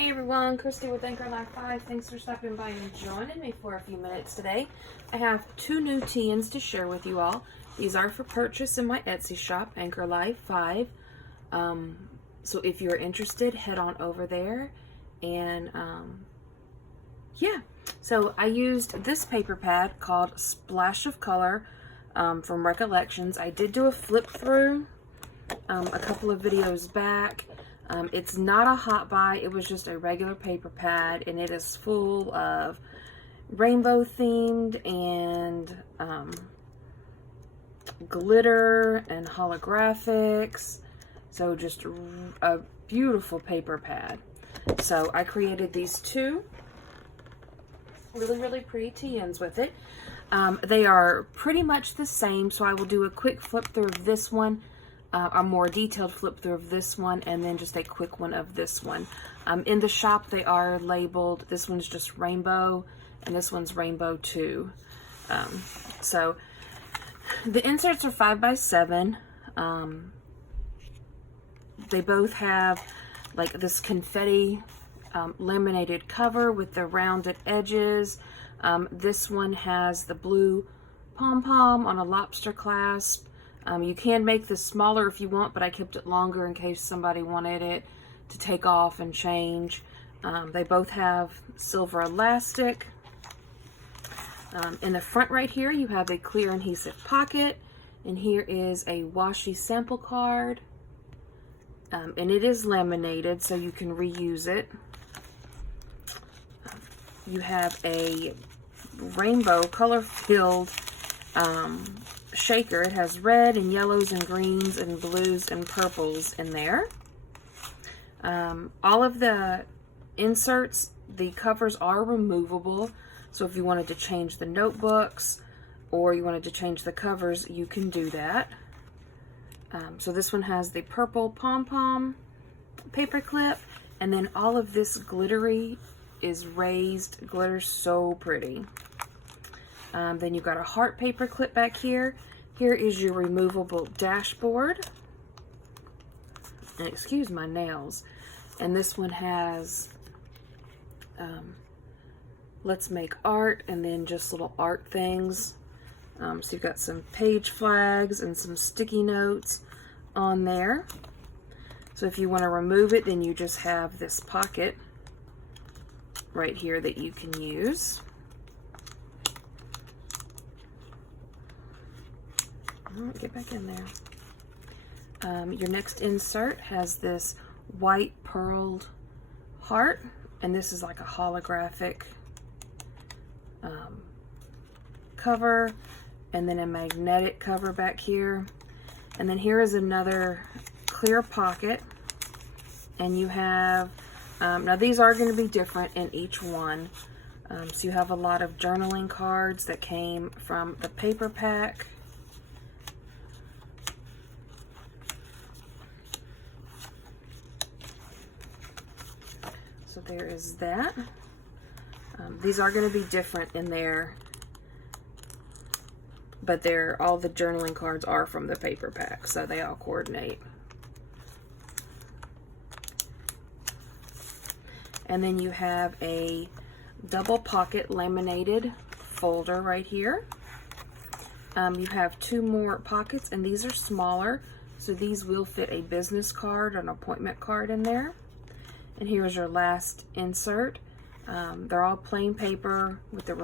Hey everyone, Christy with Anchor Life 5. Thanks for stopping by and joining me for a few minutes today. I have two new TNs to share with you all. These are for purchase in my Etsy shop, Anchor Life 5. So if you're interested, head on over there. And yeah, so I used this paper pad called Splash of Color from Recollections. I did do a flip through a couple of videos back. It's not a hot buy, it was just a regular paper pad, and it is full of rainbow themed and glitter and holographics. So just a beautiful paper pad. So I created these two really pretty TNs with it. They are pretty much the same, so I will do a quick flip through of this one. A more detailed flip through of this one, and then just a quick one of this one. In the shop they are labeled, this one's just rainbow and this one's rainbow 2. So the inserts are 5x7. They both have like this confetti laminated cover with the rounded edges. This one has the blue pom-pom on a lobster clasp. You can make this smaller if you want, but I kept it longer in case somebody wanted it to take off and change. They both have silver elastic. In the front right here, you have a clear adhesive pocket, and here is a washi sample card. And it is laminated, so you can reuse it. You have a rainbow color-filled shaker. It has red and yellows and greens and blues and purples in there. All of the inserts, the covers are removable, so if you wanted to change the notebooks or you wanted to change the covers, you can do that. So this one has the purple pom-pom paper clip, and then all of this glittery is raised glitter, so pretty. Then you've got a heart paper clip back here. Here is your removable dashboard. And excuse my nails. And this one has let's make art, and then just little art things. So you've got some page flags and some sticky notes on there. So if you want to remove it, then you just have this pocket right here that you can use. Get back in there. Your next insert has this white pearled heart, and this is like a holographic cover, and then a magnetic cover back here. And then here is another clear pocket, and you have, now these are going to be different in each one. So you have a lot of journaling cards that came from the paper pack. So there is that. These are going to be different in there, but all the journaling cards are from the paper pack, so they all coordinate. And then you have a double pocket laminated folder right here. You have two more pockets, and these are smaller, so these will fit a business card, an appointment card in there. And here's your last insert. They're all plain paper with the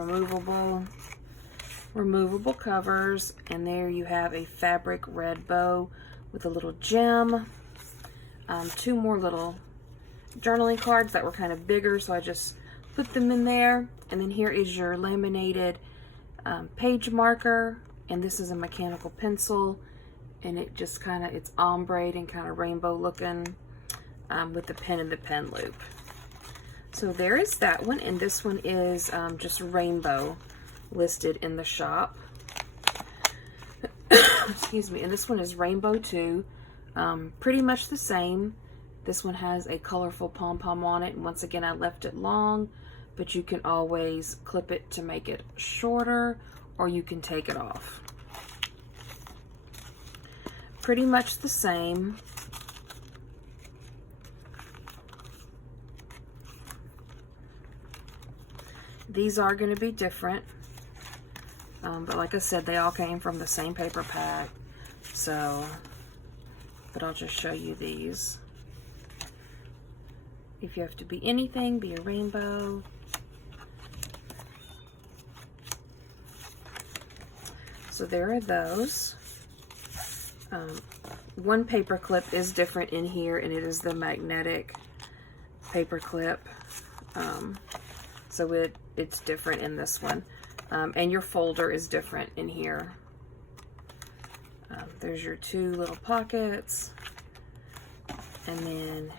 removable covers, and there you have a fabric red bow with a little gem. Two more little journaling cards that were kind of bigger, so I just put them in there. And then here is your laminated page marker, and this is a mechanical pencil, and it just kind of, it's ombre and kind of rainbow looking. With the pen and the pen loop. So there is that one, and this one is just rainbow listed in the shop. Excuse me. And this one is rainbow 2. Pretty much the same. This one has a colorful pom-pom on it, and once again I left it long, but you can always clip it to make it shorter, or you can take it off. Pretty much the same. These are going to be different. But like I said, they all came from the same paper pack. So, but I'll just show you these. If you have to be anything, be a rainbow. So there are those. One paper clip is different in here, and it is the magnetic paper clip. So it's different in this one. And your folder is different in here. There's your two little pockets. And then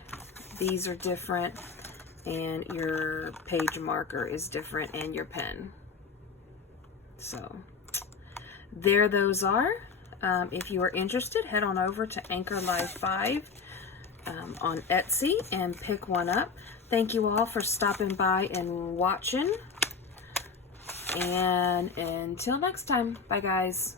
these are different. And your page marker is different, and your pen. So there those are. If you are interested, head on over to Anchor Live 5 on Etsy and pick one up. Thank you all for stopping by and watching. And until next time, bye guys.